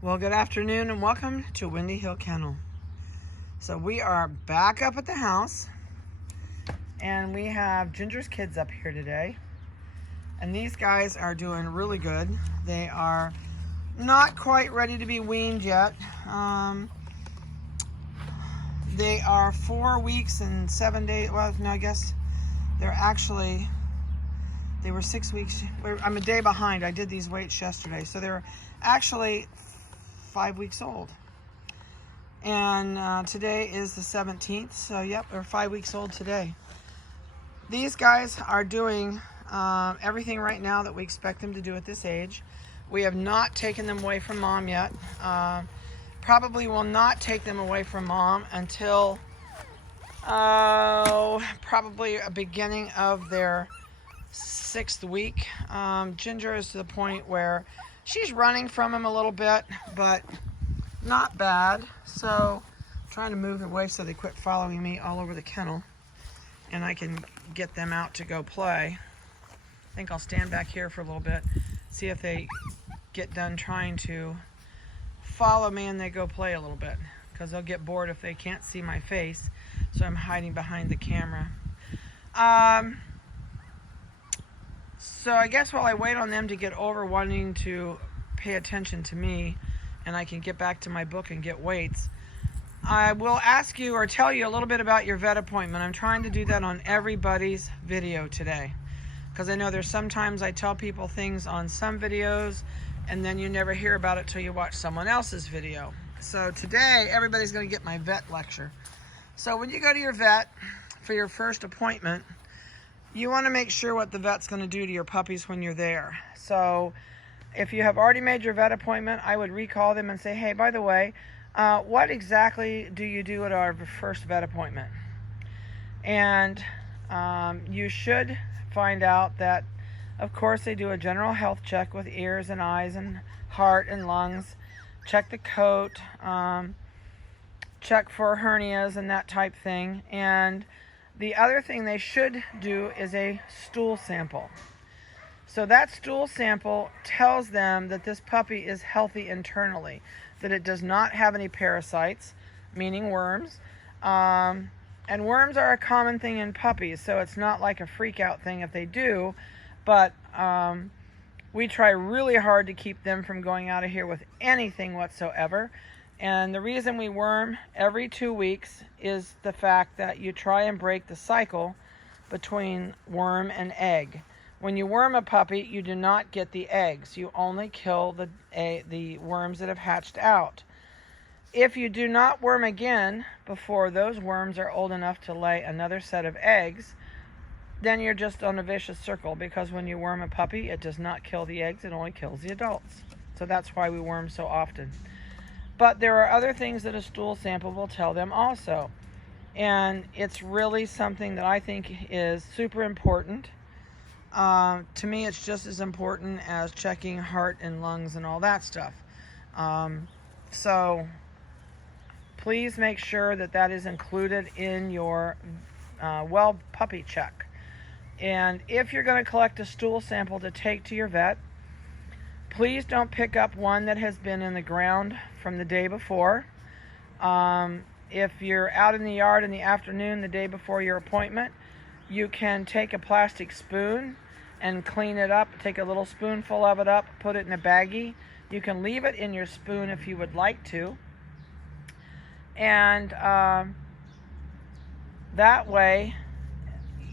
Well, good afternoon and welcome to Windy Hill Kennel. So we are back up at the house and we have Ginger's kids up here today. And these guys are doing really good. They are not quite ready to be weaned yet. They are 4 weeks and 7 days. Well, no, I guess they were 6 weeks. I'm a day behind. I did these weights yesterday. So they're actually 5 weeks old. And today is the 17th. So, yep, they're 5 weeks old today. These guys are doing everything right now that we expect them to do at this age. We have not taken them away from mom yet. Probably will not take them away from mom until probably a beginning of their 6th week. Ginger is to the point where she's running from him a little bit, but not bad. So I'm trying to move away so they quit following me all over the kennel and I can get them out to go play. I think I'll stand back here for a little bit, see if they get done trying to follow me and they go play a little bit, because they'll get bored if they can't see my face. So I'm hiding behind the camera. So I guess while I wait on them to get over wanting to pay attention to me and I can get back to my book and get weights, I will ask you or tell you a little bit about your vet appointment. I'm trying to do that on everybody's video today, because I know there's sometimes I tell people things on some videos and then you never hear about it till you watch someone else's video. So today everybody's going to get my vet lecture. So when you go to your vet for your first appointment, you want to make sure what the vet's going to do to your puppies when you're there. So if you have already made your vet appointment, I would recall them and say, hey, by the way, what exactly do you do at our first vet appointment? And you should find out that, of course, they do a general health check with ears and eyes and heart and lungs, check the coat, check for hernias and that type thing. And the other thing they should do is a stool sample. So that stool sample tells them that this puppy is healthy internally, that it does not have any parasites, meaning worms. And worms are a common thing in puppies, so it's not like a freak out thing if they do. But we try really hard to keep them from going out of here with anything whatsoever. And the reason we worm every 2 weeks is the fact that you try and break the cycle between worm and egg. When you worm a puppy, you do not get the eggs. You only kill the worms that have hatched out. If you do not worm again before those worms are old enough to lay another set of eggs, then you're just on a vicious circle, because when you worm a puppy, it does not kill the eggs, it only kills the adults. So that's why we worm so often. But there are other things that a stool sample will tell them also. And it's really something that I think is super important. To me, it's just as important as checking heart and lungs and all that stuff. So please make sure that that is included in your puppy check. And if you're going to collect a stool sample to take to your vet, please don't pick up one that has been in the ground from the day before. If you're out in the yard in the afternoon the day before your appointment, you can take a plastic spoon and clean it up. Take a little spoonful of it up, put it in a baggie. You can leave it in your spoon if you would like to. And that way,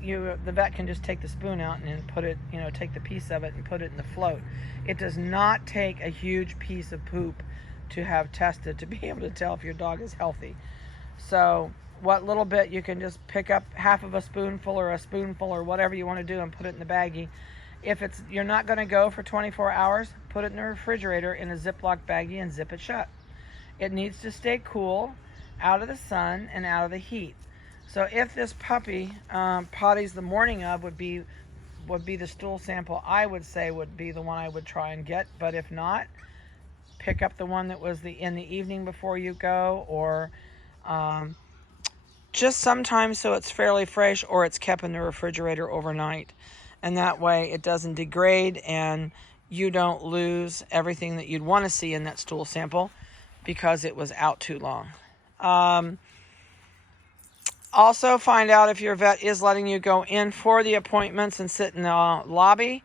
the vet can just take the spoon out and then put it, take the piece of it and put it in the float. It does not take a huge piece of poop to have tested to be able to tell if your dog is healthy. So what little bit you can just pick up, half of a spoonful or whatever you want to do, and put it in the baggie. If you're not going to go for 24 hours, put it in the refrigerator in a Ziploc baggie and zip it shut. It needs to stay cool, out of the sun and out of the heat. So if this puppy potties the morning of, would be the stool sample I would say would be the one I would try and get. But if not, pick up the one that was in the evening before you go, or just sometimes so it's fairly fresh, or it's kept in the refrigerator overnight. And that way it doesn't degrade and you don't lose everything that you'd want to see in that stool sample because it was out too long. Also, find out if your vet is letting you go in for the appointments and sit in the lobby.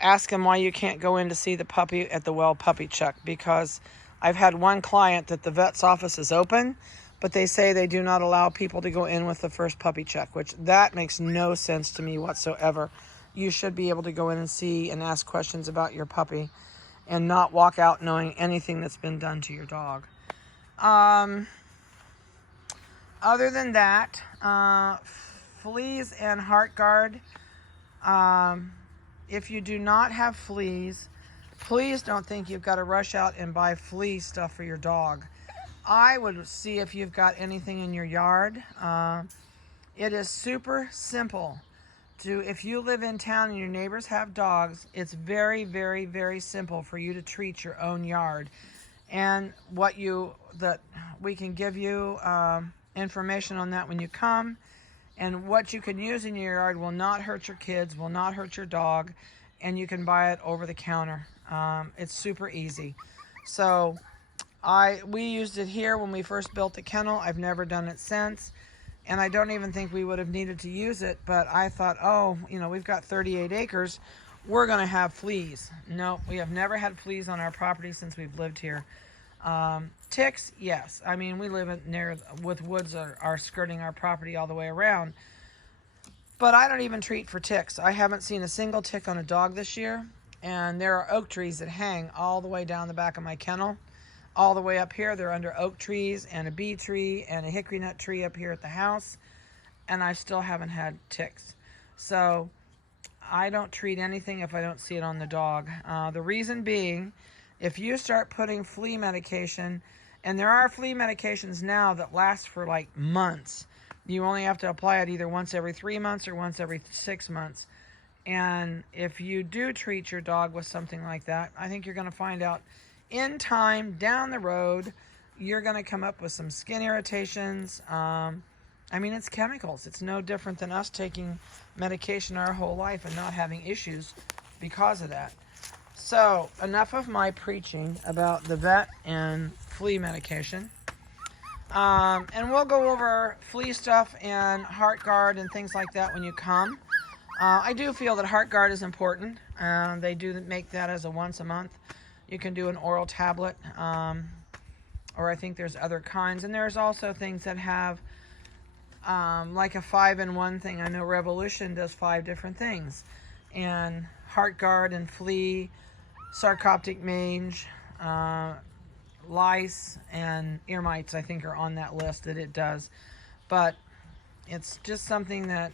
Ask them why you can't go in to see the puppy at the well puppy check, because I've had one client that the vet's office is open, but they say they do not allow people to go in with the first puppy check, which that makes no sense to me whatsoever. You should be able to go in and see and ask questions about your puppy and not walk out knowing anything that's been done to your dog. Other than that, fleas and heart guard. If you do not have fleas, please don't think you've got to rush out and buy flea stuff for your dog. I would see if you've got anything in your yard. It is super simple. If you live in town and your neighbors have dogs, it's very, very, very simple for you to treat your own yard. And we can give you information on that when you come. And what you can use in your yard will not hurt your kids, will not hurt your dog, and you can buy it over the counter. It's super easy. So we used it here when we first built the kennel. I've never done it since, and I don't even think we would have needed to use it, but I thought, we've got 38 acres. We're going to have fleas. No, we have never had fleas on our property since we've lived here. Ticks, yes. I mean, we live with woods are skirting our property all the way around. But I don't even treat for ticks. I haven't seen a single tick on a dog this year. And there are oak trees that hang all the way down the back of my kennel. All the way up here, they're under oak trees and a bee tree and a hickory nut tree up here at the house. And I still haven't had ticks. So I don't treat anything if I don't see it on the dog. The reason being, if you start putting flea medication, and there are flea medications now that last for like months. You only have to apply it either once every 3 months or once every 6 months. And if you do treat your dog with something like that, I think you're going to find out in time down the road, you're going to come up with some skin irritations. It's chemicals. It's no different than us taking medication our whole life and not having issues because of that. So, enough of my preaching about the vet and flea medication. And we'll go over flea stuff and heart guard and things like that when you come. I do feel that heart guard is important. They do make that as a once a month. You can do an oral tablet, or I think there's other kinds. And there's also things that have like a 5-in-1 thing. I know Revolution does 5 different things. And heart guard and flea, sarcoptic mange, lice, and ear mites, I think, are on that list that it does. But it's just something that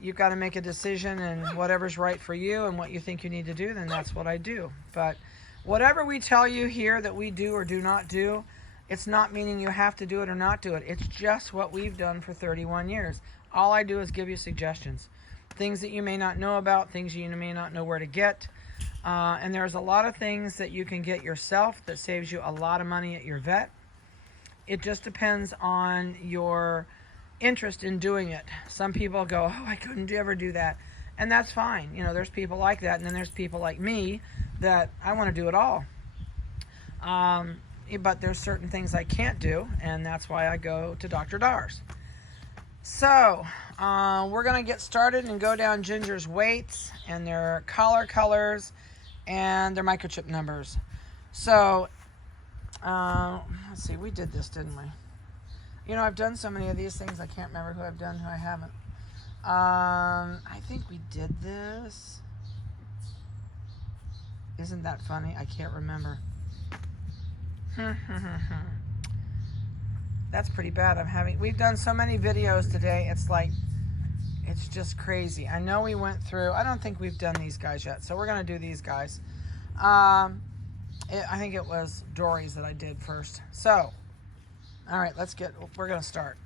you've got to make a decision, and whatever's right for you and what you think you need to do, then that's what I do. But whatever we tell you here that we do or do not do, it's not meaning you have to do it or not do it. It's just what we've done for 31 years. All I do is give you suggestions. Things that you may not know about, things you may not know where to get. And there's a lot of things that you can get yourself that saves you a lot of money at your vet. It just depends on your interest in doing it. Some people go, I couldn't ever do that. And that's fine. There's people like that. And then there's people like me that I want to do it all. But there's certain things I can't do. And that's why I go to Dr. Dars. So, we're going to get started and go down Ginger's weights and their collar colors and their microchip numbers. So, let's see, we did this, didn't we? I've done so many of these things, I can't remember who I've done, who I haven't. I think we did this. Isn't that funny? I can't remember. That's pretty bad. We've done so many videos today, it's just crazy. I know we went through, I don't think we've done these guys yet, so we're going to do these guys. I think it was Dory's that I did first. So, all right, we're going to start.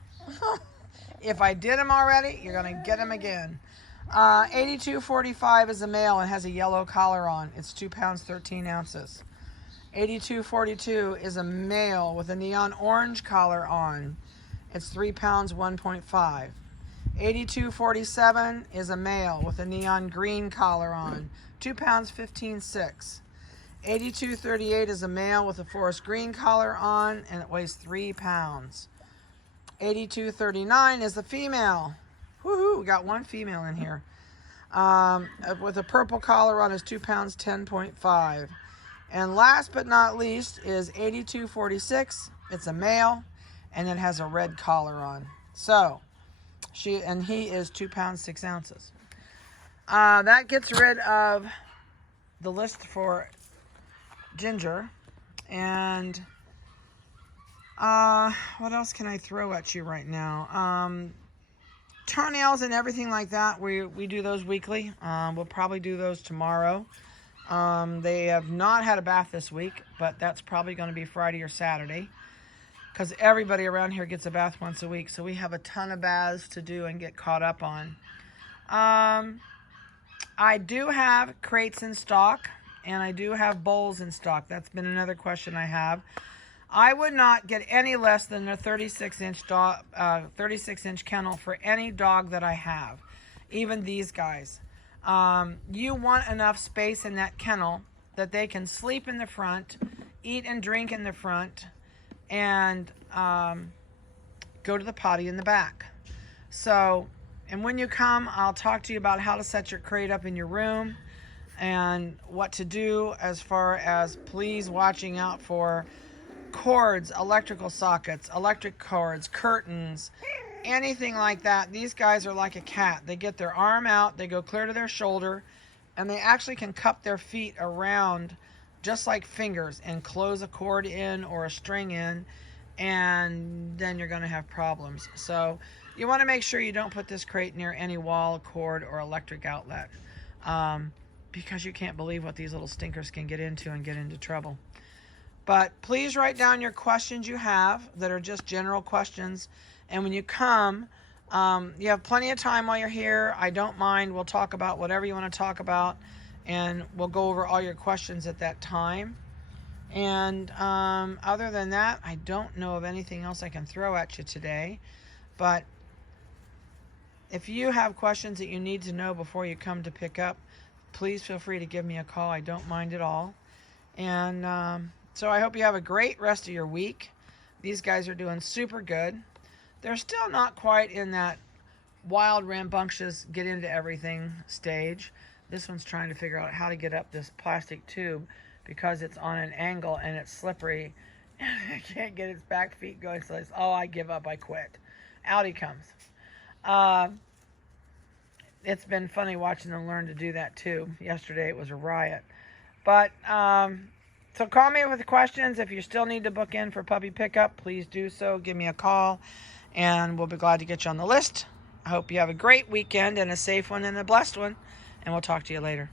If I did them already, you're going to get them again. 8245 is a male and has a yellow collar on. It's 2 pounds, 13 ounces. 8242 is a male with a neon orange collar on. It's 3 pounds, 1.5. 8247 is a male with a neon green collar on, 2 pounds 15.6. 8238 is a male with a forest green collar on, and it weighs 3 pounds. 8239 is the female. Woohoo, we got one female in here. With a purple collar on is 2 pounds 10.5. And last but not least is 8246. It's a male, and it has a red collar on. So he is 2 pounds 6 ounces. That gets rid of the list for Ginger. And what else can I throw at you right now? Toenails and everything like that, we do those weekly. We'll probably do those tomorrow. They have not had a bath this week, but that's probably going to be Friday or Saturday, because everybody around here gets a bath once a week, so we have a ton of baths to do and get caught up on. I do have crates in stock, and I do have bowls in stock. That's been another question I have. I would not get any less than a 36-inch kennel for any dog that I have, even these guys. You want enough space in that kennel that they can sleep in the front, eat and drink in the front, and go to the potty in the back. So, and when you come, I'll talk to you about how to set your crate up in your room and what to do, as far as please watching out for cords, electrical sockets, electric cords, curtains, anything like that. These guys are like a cat. They get their arm out, they go clear to their shoulder, and they actually can cup their feet around just like fingers and close a cord in or a string in, and then you're going to have problems. So you want to make sure you don't put this crate near any wall, cord, or electric outlet, because you can't believe what these little stinkers can get into and get into trouble. But please write down your questions you have that are just general questions. And when you come, you have plenty of time while you're here. I don't mind. We'll talk about whatever you want to talk about, and we'll go over all your questions at that time. And other than that, I don't know of anything else I can throw at you today. But if you have questions that you need to know before you come to pick up, please feel free to give me a call. I don't mind at all. And so I hope you have a great rest of your week. These guys are doing super good. They're still not quite in that wild, rambunctious, get into everything stage. This one's trying to figure out how to get up this plastic tube because it's on an angle and it's slippery. It can't get its back feet going, so it's, oh, I give up, I quit. Out he comes. It's been funny watching them learn to do that too. Yesterday it was a riot. But so call me with questions. If you still need to book in for puppy pickup, please do so. Give me a call, and we'll be glad to get you on the list. I hope you have a great weekend and a safe one and a blessed one, and we'll talk to you later.